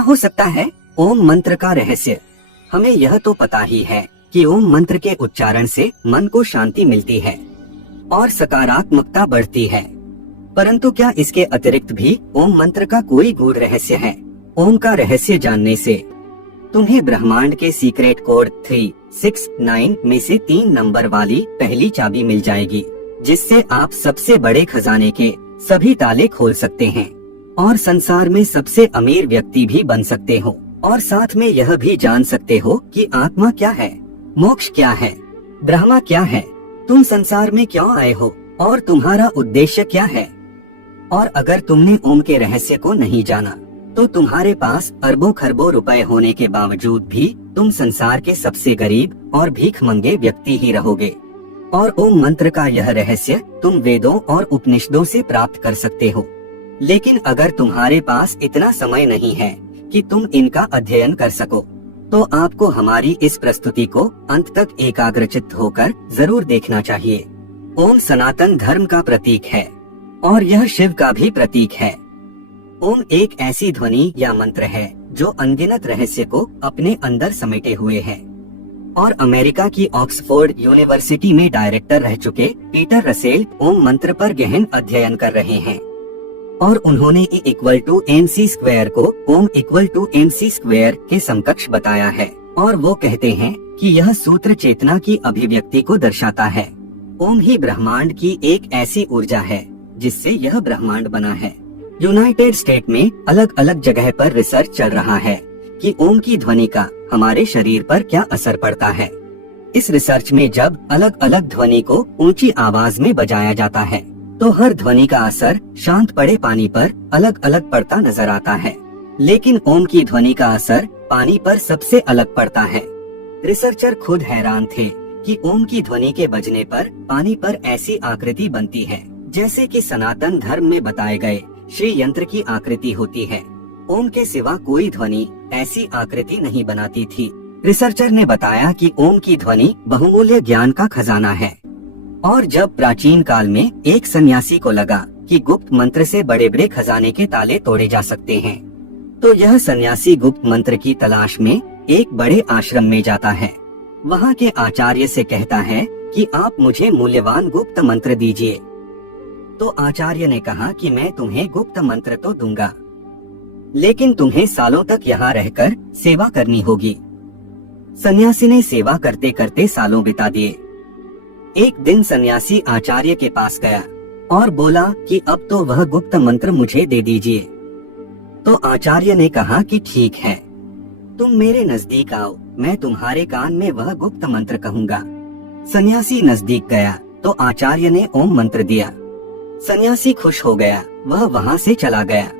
हो सकता है ओम मंत्र का रहस्य? हमें यह तो पता ही है कि ओम मंत्र के उच्चारण से मन को शांति मिलती है और सकारात्मकता बढ़ती है, परंतु क्या इसके अतिरिक्त भी ओम मंत्र का कोई गूढ़ रहस्य है? ओम का रहस्य जानने से तुम्हें ब्रह्मांड के सीक्रेट कोड 369 में से 3 नंबर वाली पहली चाबी मिल जाएगी, जिससे आप सबसे बड़े खजाने के सभी ताले खोल सकते हैं और संसार में सबसे अमीर व्यक्ति भी बन सकते हो। और साथ में यह भी जान सकते हो कि आत्मा क्या है, मोक्ष क्या है, ब्रह्मा क्या है, तुम संसार में क्यों आए हो और तुम्हारा उद्देश्य क्या है। और अगर तुमने ओम के रहस्य को नहीं जाना तो तुम्हारे पास अरबों खरबों रुपए होने के बावजूद भी तुम संसार के सबसे गरीब और भीखमंगे व्यक्ति ही रहोगे। और ओम मंत्र का यह रहस्य तुम वेदों और उपनिषदों से प्राप्त कर सकते हो, लेकिन अगर तुम्हारे पास इतना समय नहीं है कि तुम इनका अध्ययन कर सको, तो आपको हमारी इस प्रस्तुति को अंत तक एकाग्रचित्त होकर जरूर देखना चाहिए। ओम सनातन धर्म का प्रतीक है और यह शिव का भी प्रतीक है। ओम एक ऐसी ध्वनि या मंत्र है जो अनगिनत रहस्य को अपने अंदर समेटे हुए है। और अमेरिका की ऑक्सफोर्ड यूनिवर्सिटी में डायरेक्टर रह चुके पीटर रसेल ओम मंत्र पर गहन अध्ययन कर रहे हैं और उन्होंने E=mc² को ओम =mc² के समकक्ष बताया है। और वो कहते हैं कि यह सूत्र चेतना की अभिव्यक्ति को दर्शाता है। ओम ही ब्रह्मांड की एक ऐसी ऊर्जा है जिससे यह ब्रह्मांड बना है। यूनाइटेड स्टेट में अलग अलग जगह पर रिसर्च चल रहा है कि ओम की ध्वनि का हमारे शरीर पर क्या असर पड़ता है। इस रिसर्च में जब अलग अलग ध्वनि को ऊंची आवाज में बजाया जाता है तो हर ध्वनि का असर शांत पड़े पानी पर अलग अलग पड़ता नजर आता है, लेकिन ओम की ध्वनि का असर पानी पर सबसे अलग पड़ता है। रिसर्चर खुद हैरान थे कि ओम की ध्वनि के बजने पर पानी पर ऐसी आकृति बनती है जैसे कि सनातन धर्म में बताए गए श्री यंत्र की आकृति होती है। ओम के सिवा कोई ध्वनि ऐसी आकृति नहीं बनाती थी। रिसर्चर ने बताया कि ओम की ध्वनि बहुमूल्य ज्ञान का खजाना है। और जब प्राचीन काल में एक सन्यासी को लगा कि गुप्त मंत्र से बड़े बड़े खजाने के ताले तोड़े जा सकते हैं, तो यह सन्यासी गुप्त मंत्र की तलाश में एक बड़े आश्रम में जाता है। वहाँ के आचार्य से कहता है कि आप मुझे मूल्यवान गुप्त मंत्र दीजिए। तो आचार्य ने कहा कि मैं तुम्हें गुप्त मंत्र तो दूंगा, लेकिन तुम्हें सालों तक यहाँ रहकर सेवा करनी होगी। सन्यासी ने सेवा करते करते सालों बिता दिए। एक दिन सन्यासी आचार्य के पास गया और बोला कि अब तो वह गुप्त मंत्र मुझे दे दीजिए। तो आचार्य ने कहा कि ठीक है, तुम मेरे नजदीक आओ, मैं तुम्हारे कान में वह गुप्त मंत्र कहूँगा। सन्यासी नजदीक गया तो आचार्य ने ओम मंत्र दिया। सन्यासी खुश हो गया, वह वहाँ से चला गया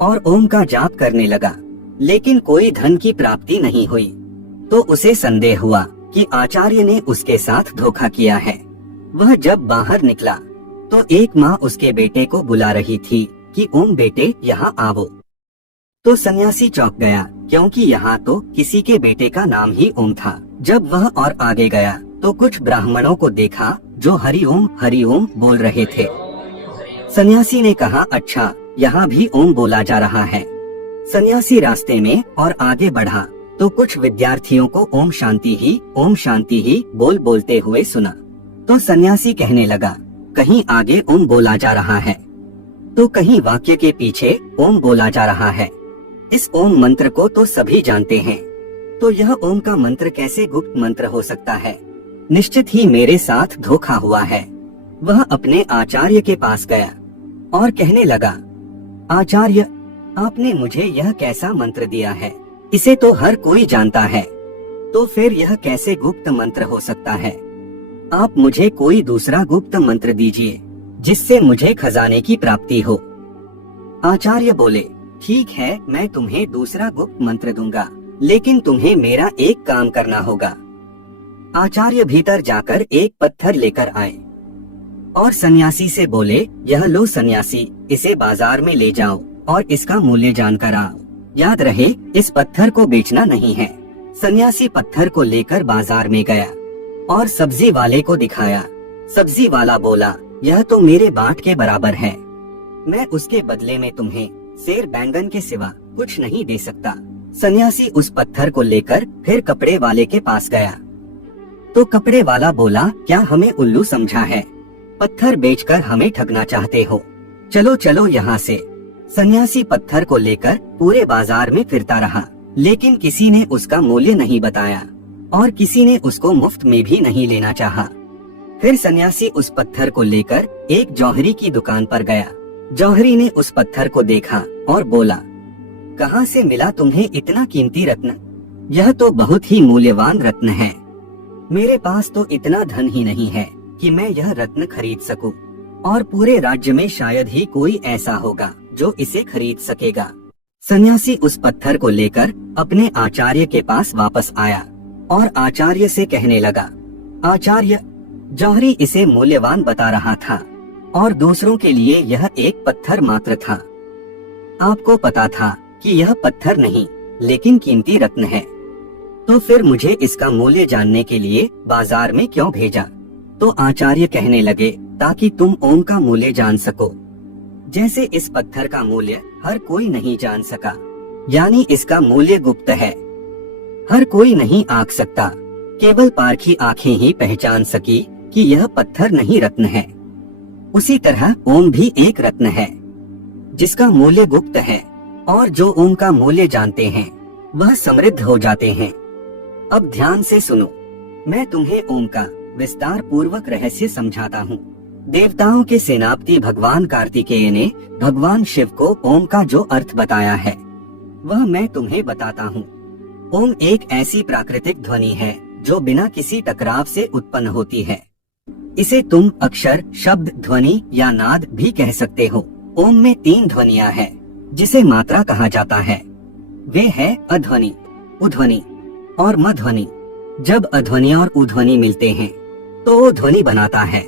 और ओम का जाप करने लगा, लेकिन कोई धन की प्राप्ति नहीं हुई। तो उसे संदेह हुआ कि आचार्य ने उसके साथ धोखा किया है। वह जब बाहर निकला तो एक माँ उसके बेटे को बुला रही थी कि ओम बेटे यहाँ आओ। तो सन्यासी चौंक गया, क्योंकि यहाँ तो किसी के बेटे का नाम ही ओम था। जब वह और आगे गया तो कुछ ब्राह्मणों को देखा जो हरि ओम बोल रहे थे। सन्यासी ने कहा, अच्छा, यहाँ भी ओम बोला जा रहा है। सन्यासी रास्ते में और आगे बढ़ा तो कुछ विद्यार्थियों को ओम शांति ही बोलते हुए सुना। तो सन्यासी कहने लगा, कहीं आगे ओम बोला जा रहा है तो कहीं वाक्य के पीछे ओम बोला जा रहा है। इस ओम मंत्र को तो सभी जानते हैं, तो यह ओम का मंत्र कैसे गुप्त मंत्र हो सकता है? निश्चित ही मेरे साथ धोखा हुआ है। वह अपने आचार्य के पास गया और कहने लगा, आचार्य, आपने मुझे यह कैसा मंत्र दिया है? इसे तो हर कोई जानता है, तो फिर यह कैसे गुप्त मंत्र हो सकता है? आप मुझे कोई दूसरा गुप्त मंत्र दीजिए जिससे मुझे खजाने की प्राप्ति हो। आचार्य बोले, ठीक है, मैं तुम्हें दूसरा गुप्त मंत्र दूंगा, लेकिन तुम्हें मेरा एक काम करना होगा। आचार्य भीतर जाकर एक पत्थर लेकर आए और सन्यासी से बोले, यह लो सन्यासी, इसे बाजार में ले जाओ और इसका मूल्य जानकर आओ। याद रहे, इस पत्थर को बेचना नहीं है। सन्यासी पत्थर को लेकर बाजार में गया और सब्जी वाले को दिखाया। सब्जी वाला बोला, यह तो मेरे बाट के बराबर है, मैं उसके बदले में तुम्हें सेर बैंगन के सिवा कुछ नहीं दे सकता। सन्यासी उस पत्थर को लेकर फिर कपड़े वाले के पास गया। तो कपड़े वाला बोला, क्या हमें उल्लू समझा है? पत्थर बेचकर हमें ठगना चाहते हो? चलो चलो यहाँ से। सन्यासी पत्थर को लेकर पूरे बाजार में फिरता रहा, लेकिन किसी ने उसका मूल्य नहीं बताया और किसी ने उसको मुफ्त में भी नहीं लेना चाहा। फिर सन्यासी उस पत्थर को लेकर एक जौहरी की दुकान पर गया। जौहरी ने उस पत्थर को देखा और बोला, कहाँ से मिला तुम्हें इतना कीमती रत्न? यह तो बहुत ही मूल्यवान रत्न है। मेरे पास तो इतना धन ही नहीं है कि मैं यह रत्न खरीद सकूं, और पूरे राज्य में शायद ही कोई ऐसा होगा जो इसे खरीद सकेगा। सन्यासी उस पत्थर को लेकर अपने आचार्य के पास वापस आया और आचार्य से कहने लगा, आचार्य, जौहरी इसे मूल्यवान बता रहा था और दूसरों के लिए यह एक पत्थर मात्र था। आपको पता था कि यह पत्थर नहीं लेकिन कीमती रत्न है, तो फिर मुझे इसका मूल्य जानने के लिए बाजार में क्यों भेजा? तो आचार्य कहने लगे, ताकि तुम ओम का मूल्य जान सको। जैसे इस पत्थर का मूल्य हर कोई नहीं जान सका, यानी इसका मूल्य गुप्त है, हर कोई नहीं आंक सकता, केवल पारखी आंखें ही पहचान सकी कि यह पत्थर नहीं रत्न है। उसी तरह ओम भी एक रत्न है जिसका मूल्य गुप्त है, और जो ओम का मूल्य जानते हैं वह समृद्ध हो जाते हैं। अब ध्यान से सुनो, मैं तुम्हें ओम का विस्तार पूर्वक रहस्य समझाता हूँ। देवताओं के सेनापति भगवान कार्तिकेय ने भगवान शिव को ओम का जो अर्थ बताया है वह मैं तुम्हें बताता हूँ। ओम एक ऐसी प्राकृतिक ध्वनि है जो बिना किसी टकराव से उत्पन्न होती है। इसे तुम अक्षर, शब्द, ध्वनि या नाद भी कह सकते हो। ओम में 3 ध्वनियाँ हैं जिसे मात्रा कहा जाता है। वे है अध्वनि, उध्वनि और मध्वनि। जब अध्वनि और उध्वनि मिलते हैं तो वो ध्वनि बनाता है,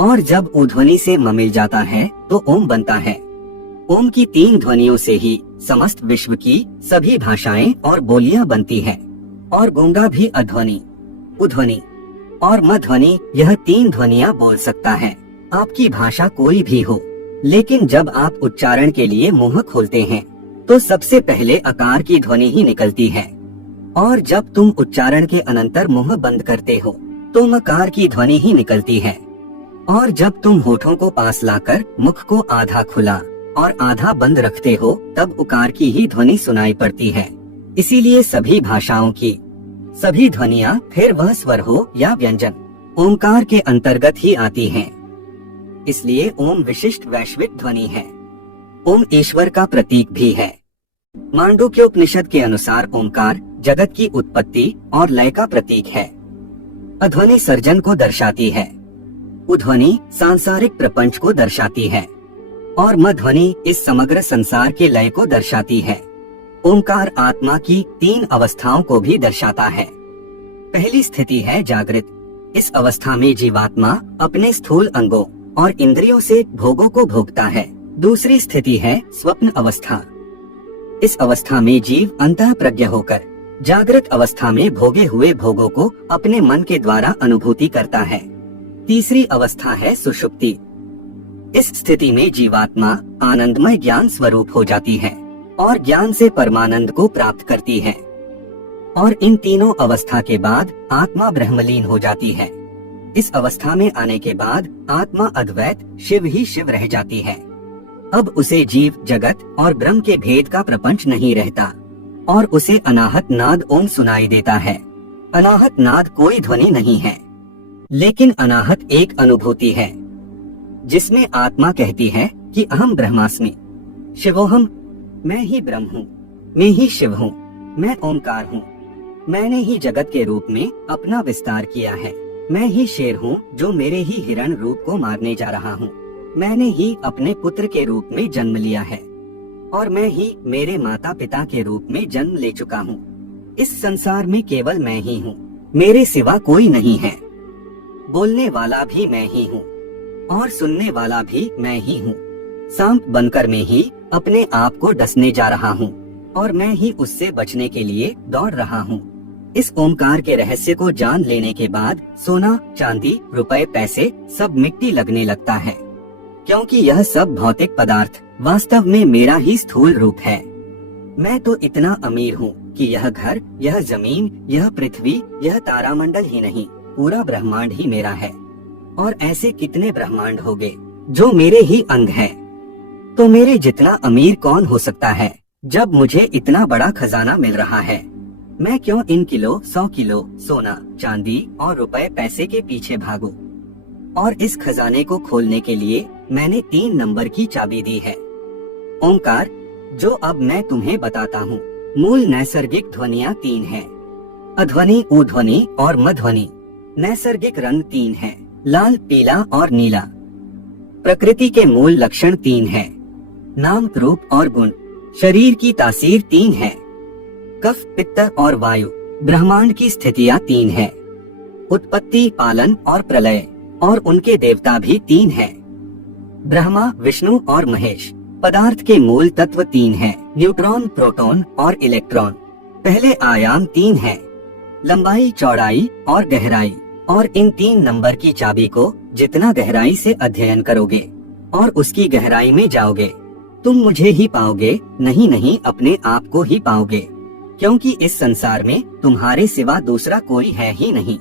और जब उध्वनि से म मिल जाता है तो ओम बनता है। ओम की 3 ध्वनियों से ही समस्त विश्व की सभी भाषाएं और बोलियां बनती हैं, और गूंगा भी अध्वनि, उध्वनि और मध्वनि यह 3 ध्वनियां बोल सकता है। आपकी भाषा कोई भी हो, लेकिन जब आप उच्चारण के लिए मुंह खोलते हैं तो सबसे पहले अकार की ध्वनि ही निकलती है, और जब तुम उच्चारण के अनंतर मुंह बंद करते हो तो मकार की ध्वनि ही निकलती है, और जब तुम होठों को पास लाकर मुख को आधा खुला और आधा बंद रखते हो तब उकार की ही ध्वनि सुनाई पड़ती है। इसीलिए सभी भाषाओं की सभी ध्वनियाँ, फिर वह स्वर हो या व्यंजन, ओमकार के अंतर्गत ही आती हैं। इसलिए ओम विशिष्ट वैश्विक ध्वनि है। ओम ईश्वर का प्रतीक भी है। मांडुक्य उपनिषद के अनुसार ओमकार जगत की उत्पत्ति और लय का प्रतीक है। अध्वनि सर्जन को दर्शाती है, उध्वनि सांसारिक प्रपंच को दर्शाती है, और मध्वनि इस समग्र संसार के लय को दर्शाती है। ओमकार आत्मा की 3 अवस्थाओं को भी दर्शाता है। पहली स्थिति है जागृत। इस अवस्था में जीवात्मा अपने स्थूल अंगों और इंद्रियों से भोगों को भोगता है। दूसरी स्थिति है स्वप्न अवस्था। इस अवस्था में जीव अंतः प्रज्ञ होकर जागृत अवस्था में भोगे हुए भोगों को अपने मन के द्वारा अनुभूति करता है। तीसरी अवस्था है सुषुप्ति। इस स्थिति में जीवात्मा आनंदमय ज्ञान स्वरूप हो जाती है और ज्ञान से परमानंद को प्राप्त करती है, और इन तीनों अवस्था के बाद आत्मा ब्रह्मलीन हो जाती है। इस अवस्था में आने के बाद आत्मा अद्वैत शिव ही शिव रह जाती है। अब उसे जीव, जगत और ब्रह्म के भेद का प्रपंच नहीं रहता, और उसे अनाहत नाद ओम सुनाई देता है। अनाहत नाद कोई ध्वनि नहीं है, लेकिन अनाहत एक अनुभूति है जिसमें आत्मा कहती है कि अहम ब्रह्मास्मि, शिवोहम, मैं ही ब्रह्म हूँ, मैं ही शिव हूँ, मैं ओमकार हूँ। मैंने ही जगत के रूप में अपना विस्तार किया है। मैं ही शेर हूँ जो मेरे ही हिरण रूप को मारने जा रहा हूँ। मैंने ही अपने पुत्र के रूप में जन्म लिया है, और मैं ही मेरे माता पिता के रूप में जन्म ले चुका हूँ। इस संसार में केवल मैं ही हूँ, मेरे सिवा कोई नहीं है। बोलने वाला भी मैं ही हूँ और सुनने वाला भी मैं ही हूँ। सांप बनकर मैं ही अपने आप को डसने जा रहा हूँ, और मैं ही उससे बचने के लिए दौड़ रहा हूँ। इस ओमकार के रहस्य को जान लेने के बाद सोना, चांदी, रुपए, पैसे सब मिट्टी लगने लगता है, क्योंकि यह सब भौतिक पदार्थ वास्तव में मेरा ही स्थूल रूप है। मैं तो इतना अमीर हूँ कि यह घर, यह जमीन, यह पृथ्वी, यह तारामंडल ही नहीं, पूरा ब्रह्मांड ही मेरा है। और ऐसे कितने ब्रह्मांड होंगे जो मेरे ही अंग हैं। तो मेरे जितना अमीर कौन हो सकता है जब मुझे इतना बड़ा खजाना मिल रहा है। मैं क्यों इन किलो 100 किलो सोना, चांदी और रुपए पैसे के पीछे भागूं? और इस खजाने को खोलने के लिए मैंने 3 नंबर की चाबी दी है, ओंकार, जो अब मैं तुम्हें बताता हूँ। मूल नैसर्गिक ध्वनियाँ 3 हैं, अध्वनि, उध्वनि और मध्वनि। नैसर्गिक रंग 3 हैं, लाल, पीला और नीला। प्रकृति के मूल लक्षण 3 हैं, नाम, रूप और गुण। शरीर की तासीर 3 है, कफ, पित्त और वायु। ब्रह्मांड की स्थितियाँ 3 हैं, उत्पत्ति, पालन और प्रलय। और उनके देवता भी 3 हैं, ब्रह्मा, विष्णु और महेश। पदार्थ के मूल तत्व 3 हैं, न्यूट्रॉन, प्रोटॉन और इलेक्ट्रॉन। पहले आयाम 3 हैं, लंबाई, चौड़ाई और गहराई। और इन 3 नंबर की चाबी को जितना गहराई से अध्ययन करोगे और उसकी गहराई में जाओगे, तुम मुझे ही पाओगे, नहीं अपने आप को ही पाओगे। क्योंकि इस संसार में तुम्हारे सिवा दूसरा कोई है ही नहीं।